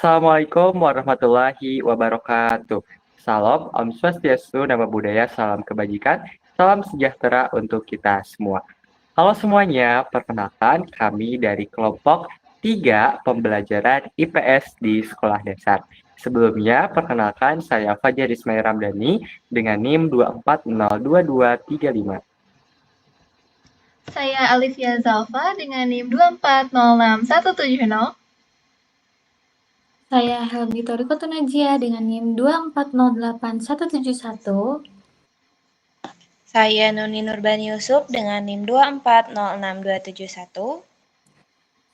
Assalamualaikum warahmatullahi wabarakatuh. Salam, Om Swastiastu, Nama Budaya, Salam Kebajikan, Salam Sejahtera untuk kita semua. Halo semuanya, perkenalkan kami dari kelompok 3 pembelajaran IPS di Sekolah Dasar. Sebelumnya, perkenalkan saya Fajar Ismail Ramdhani dengan NIM 2402235. Saya Alivia Zalfa dengan NIM 2406170. Saya Helmi Toriko Tunajia dengan NIM 2408171. Saya Nuni Nurbani Yusuf dengan NIM 2406271.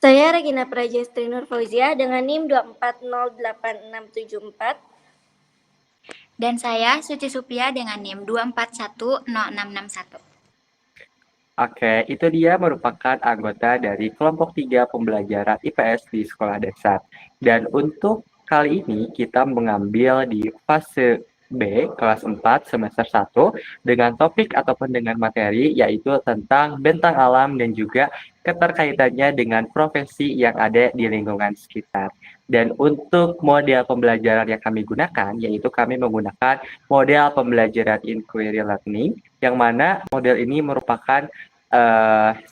Saya Regina Prajestri Nur Fauzia dengan NIM 2408674. Dan saya Suci Supia dengan NIM 2410661. Oke, itu dia merupakan anggota dari kelompok 3 pembelajaran IPS di Sekolah Dasar. Dan untuk kali ini kita mengambil di fase B, kelas 4, semester 1, dengan topik ataupun dengan materi, yaitu tentang bentang alam dan juga keterkaitannya dengan profesi yang ada di lingkungan sekitar. Dan untuk model pembelajaran yang kami gunakan, yaitu kami menggunakan model pembelajaran inquiry learning, yang mana model ini merupakan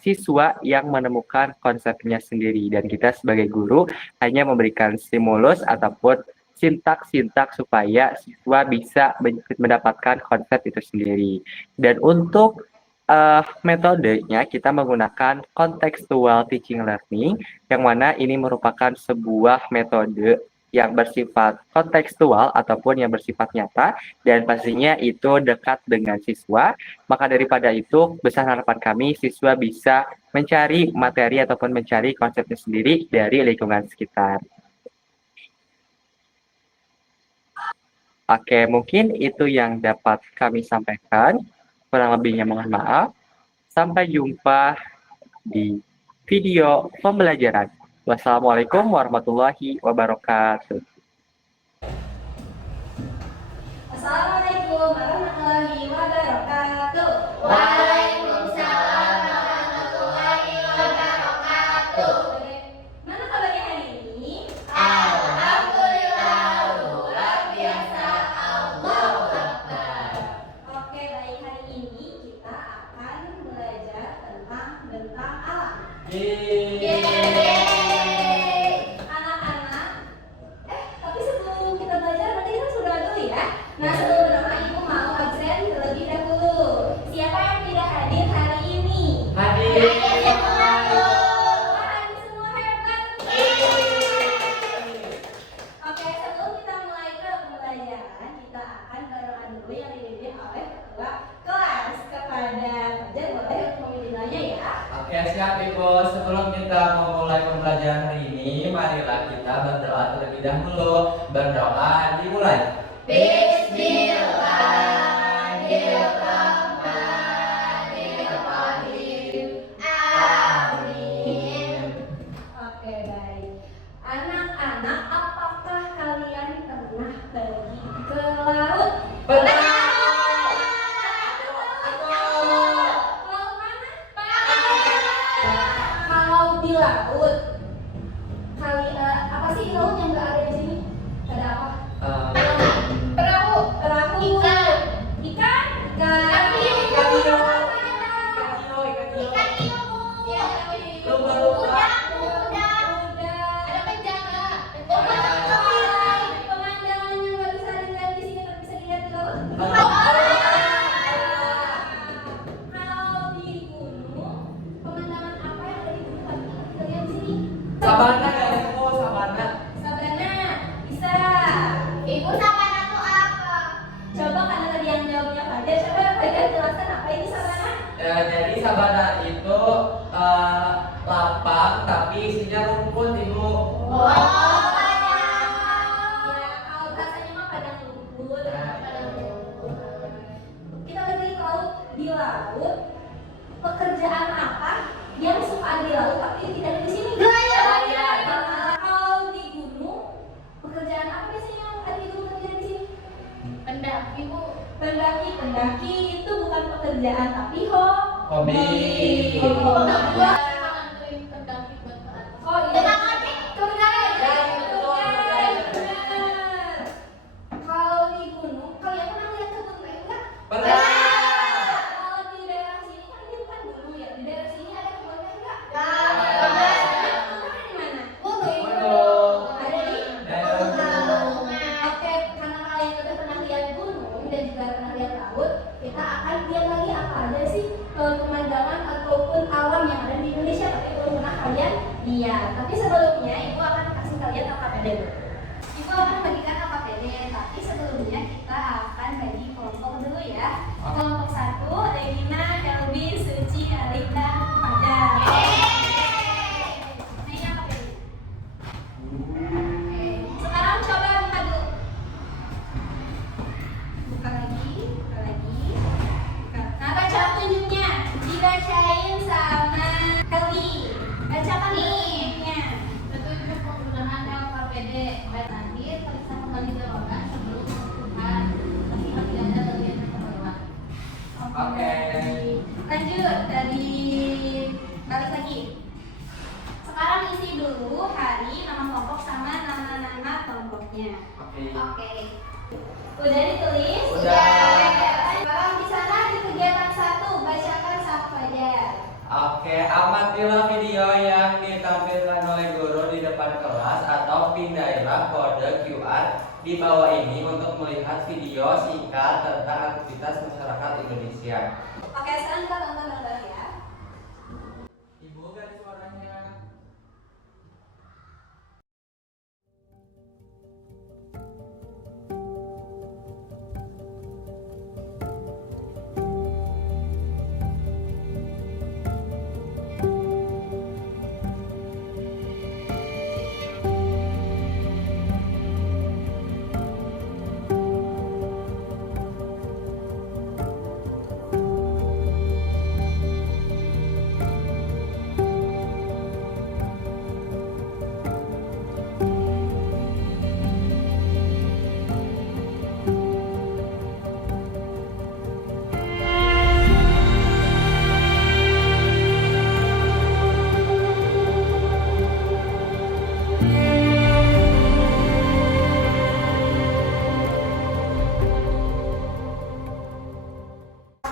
siswa yang menemukan konsepnya sendiri, dan kita sebagai guru hanya memberikan stimulus ataupun sintak-sintak supaya siswa bisa mendapatkan konsep itu sendiri. Dan untuk metodenya kita menggunakan contextual teaching learning, yang mana ini merupakan sebuah metode yang bersifat kontekstual ataupun yang bersifat nyata, dan pastinya itu dekat dengan siswa. Maka daripada itu, besar harapan kami siswa bisa mencari materi ataupun mencari konsepnya sendiri dari lingkungan sekitar. Oke, mungkin itu yang dapat kami sampaikan. Kurang lebihnya mohon maaf. Sampai jumpa di video pembelajaran. Wassalamualaikum warahmatullahi wabarakatuh. Assalamualaikum warahmatullahi wabarakatuh. Waalaikumsalam warahmatullahi wabarakatuh. Mana kabarnya hari ini? Alhamdulillah, luar biasa, Allahu Akbar. Oke, baik, hari ini kita akan belajar tentang bentang alam. Anak-anak, tapi sebelum kita belajar nanti kita sudah dulu ya. Nah, sebelum berdoa ibu mau absen terlebih dahulu. Siapa yang tidak hadir hari ini? Hadir semua. Wah, ini semua hebat. Oke, sebelum kita mulai ke pembelajaran, kita akan berdoa dulu yang dipimpin oleh ketua kelas. Kepada Fajar, boleh untuk memimpin doanya ya. Oke, siap Ibu. Sebelum kita memulai pembelajaran hari ini, marilah kita berdoa terlebih dahulu. Berdoa dimulai. Bismillahirrahmanirrahim. Amin. Oke, baik. Anak-anak, apakah kalian pernah pergi ke laut? Laut mana? Kalau di laut, apa sih laut yang nggak ada di sini? Ada apa? Perahu. Ikan. Ikan. Kuda. Ada penjaga. Pemandangannya nggak bisa dilihat di sini, tapi bisa dilihat di laut. Kalau di gunung, pemandangan apa yang ada di gunung tapi nggak bisa dilihat di sini? Sabana ya Ibu, sabana. Sabana. Bisa. Ibu sabana itu apa? Coba karena tadi yang jawabnya Fajar, coba Fajar jelaskan apa ini sabana? Jadi sabana itu lapang tapi isinya rumput Ibu. Ya, kalau bahasanya mah padang rumput. Kita lagi ke laut. Di laut, pekerjaan apa yang suka ada di laut tapi tidak ada di sini? Nelayan. Kalau di gunung, pekerjaan apa biasanya yang ada di gunung tapi tidak di sini? Pendaki, Bu. Pendaki itu bukan pekerjaan tapi hobi. Pengantin pendaki buat Oh iya. Tukang ojek. pemandangan ataupun alam yang ada di Indonesia, tapi belum pernah kalian lihat. Tapi sebelumnya Ibu akan kasih kalian LKPD dulu. Ibu akan bagikan LKPD, tapi sebelumnya kita akan bagi kelompok dulu ya. Kelompok 1, Regina, Kelvin, Suci, Alika, Fajar. Ini LKPD. Oke, sekarang coba buka dulu. Buka lagi, buka lagi. Buka. Nah, baca petunjuknya. Dibacain sama Kelvi. Bacakan petunjuknya. Petunjuk penggunaan LKPD. Baik tadi periksa kembali jawaban sebelum menentukan meskipun tidak ada bagian pembaruan. Oke. Lanjut dari balik lagi. Sekarang isi dulu hari, nama kelompok sama nama-nama kelompoknya. Oke. Udah ditulis? Udah. Sekarang di sana di kegiatan 1 bacakan satu aja. Oke, amatilah video yang ditampilkan oleh guru di depan kelas atau pindailah kode QR di bawah ini untuk melihat video singkat tentang aktivitas masyarakat Indonesia. Oke, sekarang kita tonton bareng ya. Ibu garis suaranya.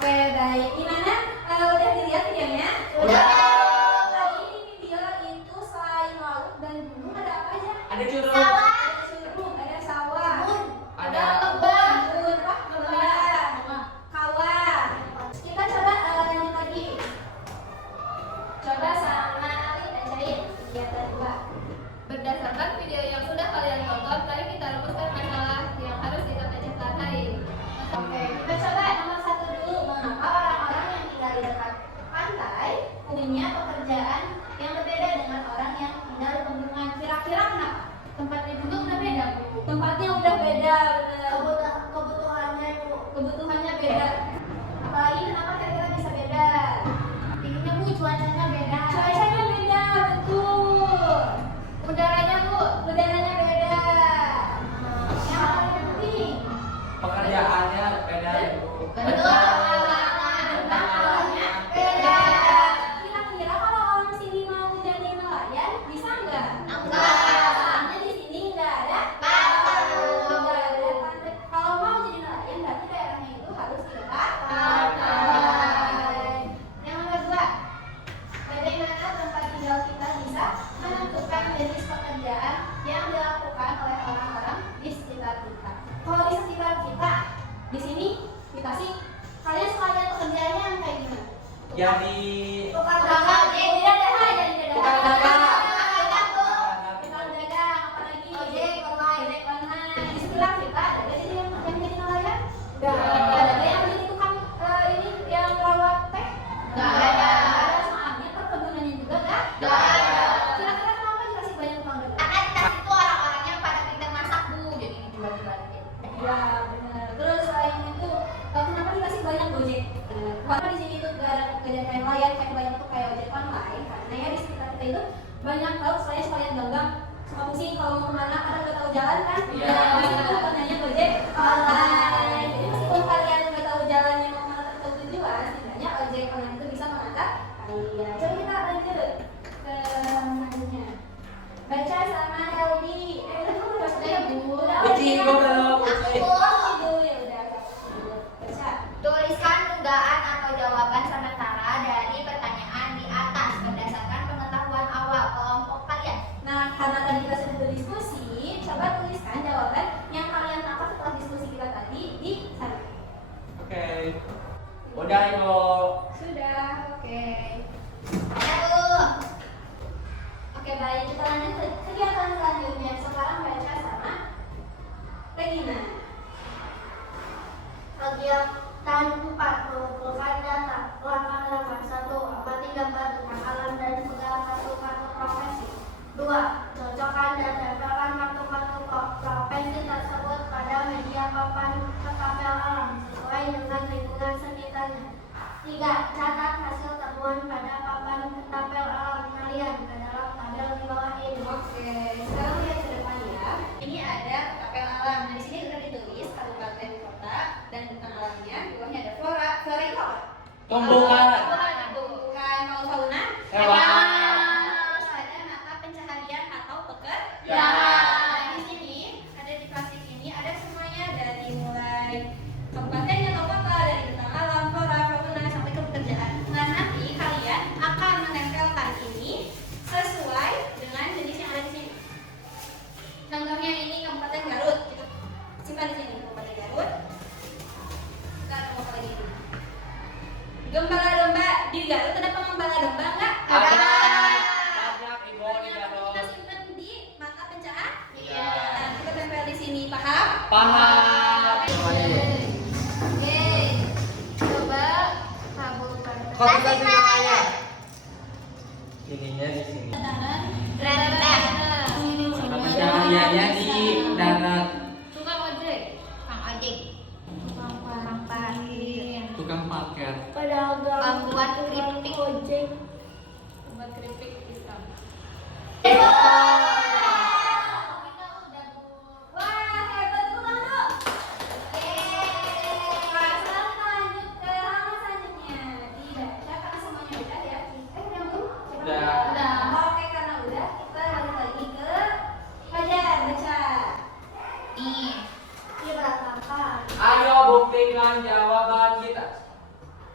Oke, baik. Gimana? Udah dilihat videonya? Udah. Tadi di video itu selain laut dan gunung ada apa aja? Ada curug. Ada curug, ada sawah, Ada kebun, wah kebun, kawah. Kita coba lanjut lagi. Coba sama Ali ajain kegiatan 2. Berdasarkan video yang sudah kalian tonton, mari kita rumuskan masalah yang harus kita pecahkan hari ini. Oke, kita coba nomor 1 dulu. Mengapa orang-orang yang tinggal di dekat pantai punya pekerjaan yang berbeda dengan orang yang tinggal di pegunungan? Kira-kira kenapa? Tempatnya juga udah beda, Bu. Tempatnya udah beda, bener. Kebutuhannya beda. Apalagi kenapa kira-kira bisa beda? Intinya Bu, cuacanya beda. Cuacanya beda, betul. Udaranya Bu, Udaranya beda. Yang paling penting, pekerjaannya beda, Ibu. betul. tantangannya beda. Kira-kira kalau orang sini mau jadi nelayan, bisa nggak? Soalnya di sini nggak ada pantai. Kalau mau jadi nelayan, berarti daerahnya itu harus di dekat pantai. Yang nomor 2, bagaimana tempat tinggal kita bisa menentukan jenis pekerjaan yang dilakukan oleh orang-orang di sekitar kita. Kalau di sekitar kita, di sini dikasih kalian sekalian pekerjaannya yang kayak gimana? Jadi Tukang dagang, jadi dagang, jadi dagang. Tukang dagang. Tukang dagang, apalagi ojek online. Di sekitar kita ada jadi yang jadi nelayan? Nggak ada. Yang jadi tukang ini yang rawat teh? Nggak ada. Soalnya perkebunannya juga nggak ada. Kira-kira kenapa dikasih banyak tukang dagang? Itu orang-orang yang pada pintar masak Bu, jadi dijual-jualin. Ya benar. Terus selain itu, kenapa dikasih banyak gojek? Karena di sini tuh gak ada pekerjaan kayak nelayan, kayak banyak tuh kayak ojek online. Karena ya di sekitar kita itu banyak tahu saya sekalian dagang. Suka pusing kalau mau kemana karena nggak tahu jalan kan? Iya. Itu gunanya gojek online. Jadi meskipun kalian nggak tahu jalannya mau kemana atau tujuan, setidaknya ojek online itu bisa mengantar kalian. Coba kita lanjut ke selanjutnya. Baca sama Heldi. Udah kamu udah baca Bu? Udah. Uci, Ibu belum. Uci. Ya udah. Baca. Tuliskan dugaan atau jawaban sementara dari pertanyaan di atas berdasarkan pengetahuan awal kelompok kalian. Nah, karena tadi kita sudah berdiskusi, coba tuliskan jawaban yang kalian tangkap setelah diskusi kita tadi di sana. Oke. Udah, Ibu. Sudah. Oke. Ayo. Oke, baik. Kita lanjut ke kegiatan selanjutnya. Sekarang baca sama Regina. Kegiatan 4 mengumpulkan data. Langkah 1. Amati gambar tentang alam dan pegang kartu-kartu profesi. 2. Cocokkan dan tempelkan kartu-kartu profesi tersebut pada media papan tabel alam sesuai dengan lingkungan sekitarnya. 3. Catat hasil temuan pada papan tabel alam kalian ke dalam tabel di bawah ini. Oke, sekarang lihat ke depan ya. Ini ada tabel alam. Nah, di sini sudah ditulis kabupaten kota dan bentang alamnya. Di bawahnya ada flora. Flora itu apa? Tumbuhan. Tumbuhan. Kalau fauna? Hewan. Terus ada mata pencaharian atau pekerjaan. Ya. Di sini ada di plastik ini ada semuanya dari mulai kabupatennya atau kota, dari bentang alam, flora, fauna sampai ke pekerjaan. Nah, nanti kalian akan menempelkan ini sesuai dengan jenis yang ada di sini. Contohnya ini Kabupaten Garut. Kita simpan di sini Kabupaten Garut. Kita ada apa lagi? Gembala domba di Garut ada pengembala domba enggak? Ada. Banyak Ibu di Garut. Kita simpan di mata pencaharian. Iya. Nah, kita tempel di sini, paham? Paham. Oke. Coba kabulkan. Kok kita semuanya? Ininya di sini. Pencahariannya di darat. Tukang ojek. Tukang ojek. Tukang parkir. Tukang parkir. Pembuat keripik. Buat keripik pisang. Wah, hebat banget, Dok. Sekarang kita lanjut ke halaman selanjutnya. Dibaca karena semuanya udah ya. Udah belum? Udah. Oke, karena udah, kita lanjut lagi ke Fajar, baca. Nih. Berantakan. Ayo buktikan jawaban kita.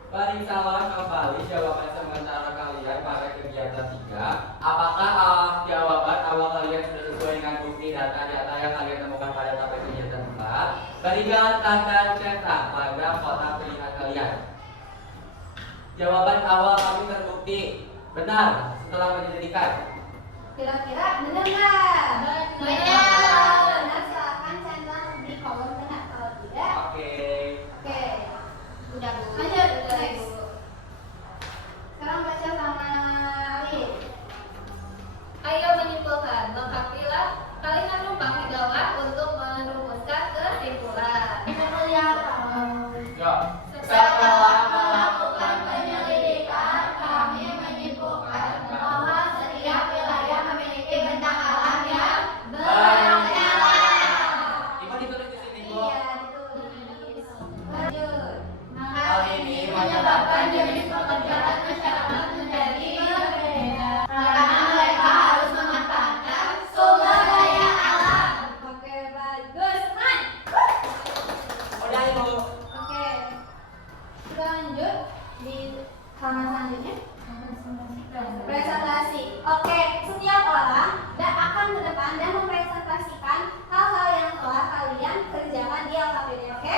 Barisalah kembali jawaban sementara kalian pada kegiatan 3. Apakah jawaban awal kalian sudah sesuai dengan bukti data-data yang kalian temukan pada tabel kegiatan 4? Berikan tanda cetak pada kotak pilihan kalian. Jawaban awal kami terbukti benar setelah penyelidikan. Kira-kira benar nggak? Benar. Silahkan centang di kolom tengah. Kalau tidak, Oke. oke. Udah Bu. Lanjut, guys. Sekarang baca sama Ali. Ayo menyimpulkan, lengkapilah kalimat numpang di bawah untuk merumuskan kesimpulan. Ya. Setelah melakukan penyelidikan, kami menyimpulkan bahwa setiap wilayah memiliki bentang alam yang berbeda. Ibu ditulis di sini, Bu. Iya, ditulis. Lanjut. Hal ini menyebabkan jenis pekerjaan masyarakat menjadi berbeda karena mereka harus memanfaatkan sumber daya alam. Oke, bagus, teman. Udah, Ibu. Oke, kita lanjut di halaman selanjutnya. Presentasi. Oke, setiap orang akan ke depan dan mempresentasikan hal-hal yang telah kalian kerjakan di LKPD. Oke?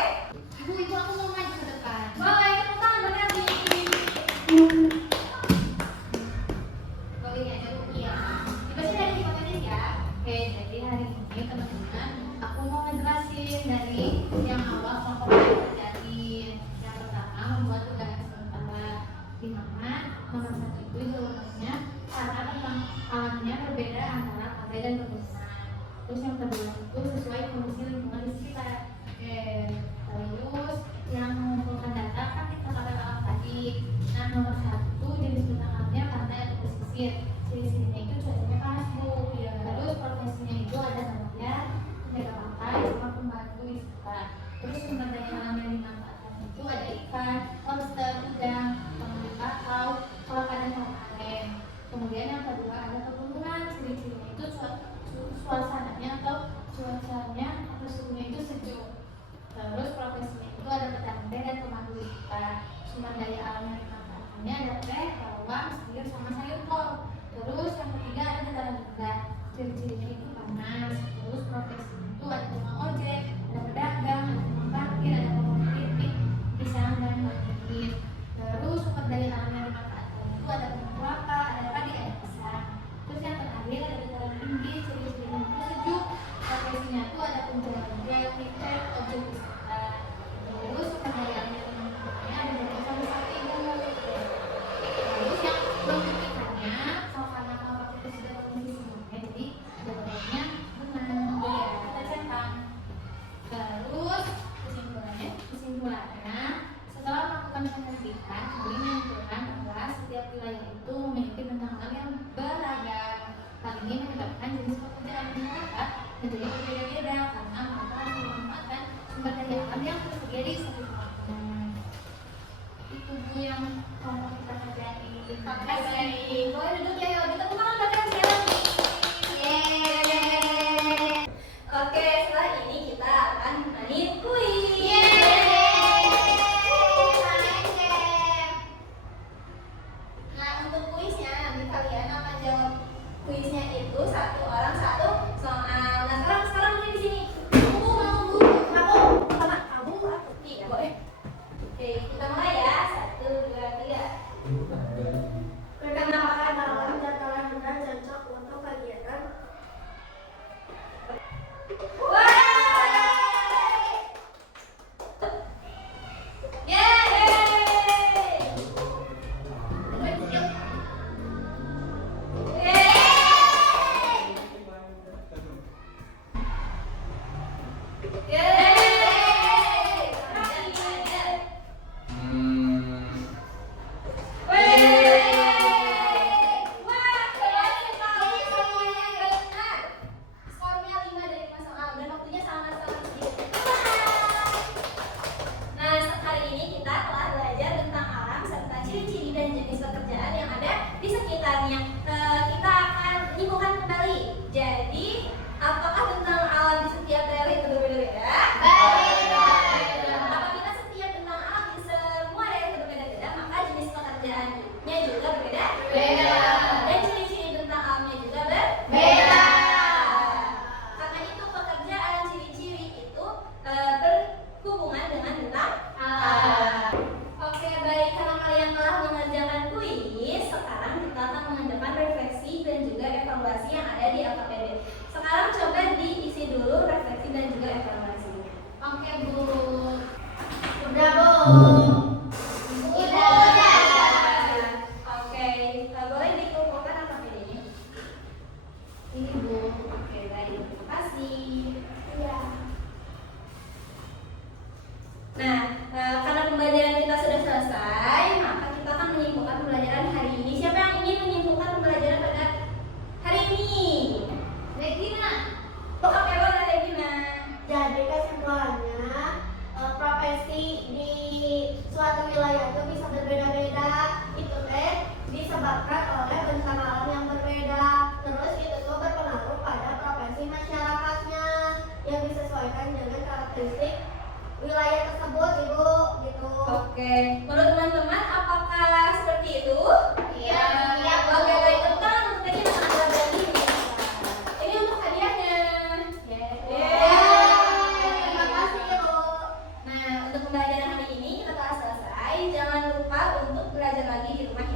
Ibu, aku mau maju ke depan. Boleh, tepuk tangan berarti. Boleh aja Bu. Iya. Dibaca dari hipotesisnya ya. Oke, jadi hari ini teman-teman, aku mau ngejelasin dari yang awal kelompok yang terjadi. Yang pertama, membuat tugas sementara di mana nomor 1 itu jawabannya karena tentang alamnya berbeda antara pantai dan pegunungan. Terus yang kedua itu sesuai kondisi lingkungan di sekitar. Oke, terus yang mengumpulkan data kan kita tabel alam tadi. Nah, nomor 1 jenis bentang alamnya pantai atau pesisir. Ciri-cirinya itu cuacanya panas Bu. Terus profesinya itu ada nelayan, penjaga pantai, sama pembantu di sekitar. Terus sumber daya alam yang dimanfaatkan itu ada ikan, lobster, udang, pengemudi kakao, kelapa dan aren. Kemudian yang kedua ada pegunungan. Ciri-cirinya itu suasananya atau cuacanya atau suhunya itu sejuk. Terus profesinya itu ada petani teh dan pemandu ikan. Sumber daya alam yang dimanfaatkannya ada teh, bawang, sayur, sama sayur kol. Terus yang ketiga ada dataran rendah. Ciri-cirinya itu panas. Terus profesinya itu ada tukang ojek, ada pedagang, ada tukang parkir, ada pemotong keripik, pisang dan lain-lain. Terus sumber daya alam yang dimanfaatkan kita kembali menentukan bahwa setiap wilayah itu memiliki bentang alam yang beragam. Hal ini menyebabkan jenis pekerjaan masyarakat tentunya berbeda-beda karena mereka harus memanfaatkan sumber daya alam yang tersedia di sekitar. Itu Bu yang mau kita kerjain. Terima kasih. Boleh duduk ya, yuk. Kita tepuk tangan belakang sekali lagi. Yeay. Oke, setelah ini kita akan main kuis. Nah, untuk kuisnya nanti kalian akan jawab kuisnya itu satu orang satu soal. Nah, sekarang mulai di sini. Aku sama kamu aku tidak boleh. Oke, kita mulai ya. 1, 2, 3. Perkenalkan malam dataran benar cocok untuk kegiatan. Skornya 5 dari Mas Soal dan waktunya sangat-sangat sedikit. Nah, hari ini kita telah belajar tentang alam serta ciri-ciri dan jenis pekerjaan yang ada di sekitarnya. Kita akan menyimpulkan kembali. Jadi, apakah tentang alam di setiap daerah itu berbeda-beda? Apabila setiap tentang alam di semua daerah itu berbeda-beda, maka jenis pekerjaannya juga berbeda. Dan ciri-ciri tentang alamnya juga berbeda. Karena itu pekerjaan ciri-ciri itu berhubungan dengan tentang alam. Oke, baik, karena kalian telah mengerjakan kuis, sekarang kita akan mengerjakan refleksi dan juga evaluasi yang ada di LKPD. Sekarang coba diisi dulu refleksi dan juga evaluasinya. Oke, Bu. Udah, Bu. Oke, boleh dikumpulkan LKPD-nya? Ini, Bu. Oke, baik, terima kasih. Iya. Nah, karena pembelajaran kita sudah selesai, maka kita akan menyimpulkan pembelajaran hari ini. Siapa yang ingin menyimpulkan pembelajaran pada hari ini? Regina. Oke, boleh Regina. Jadi kesimpulannya, profesi di suatu wilayah itu bisa berbeda-beda. Itu teh disebabkan oleh bencana alam yang berbeda. Terus itu tuh berpengaruh pada profesi masyarakatnya yang disesuaikan dengan karakteristik wilayah tersebut, Ibu, gitu. Oke, menurut teman-teman apakah seperti itu? Iya. Oke, baik, tepuk tangan untuk Regina karena telah berani. Ini untuk hadiahnya. Terima kasih, Ibu. Nah, untuk pembelajaran hari ini kita telah selesai. Jangan lupa untuk belajar lagi di rumah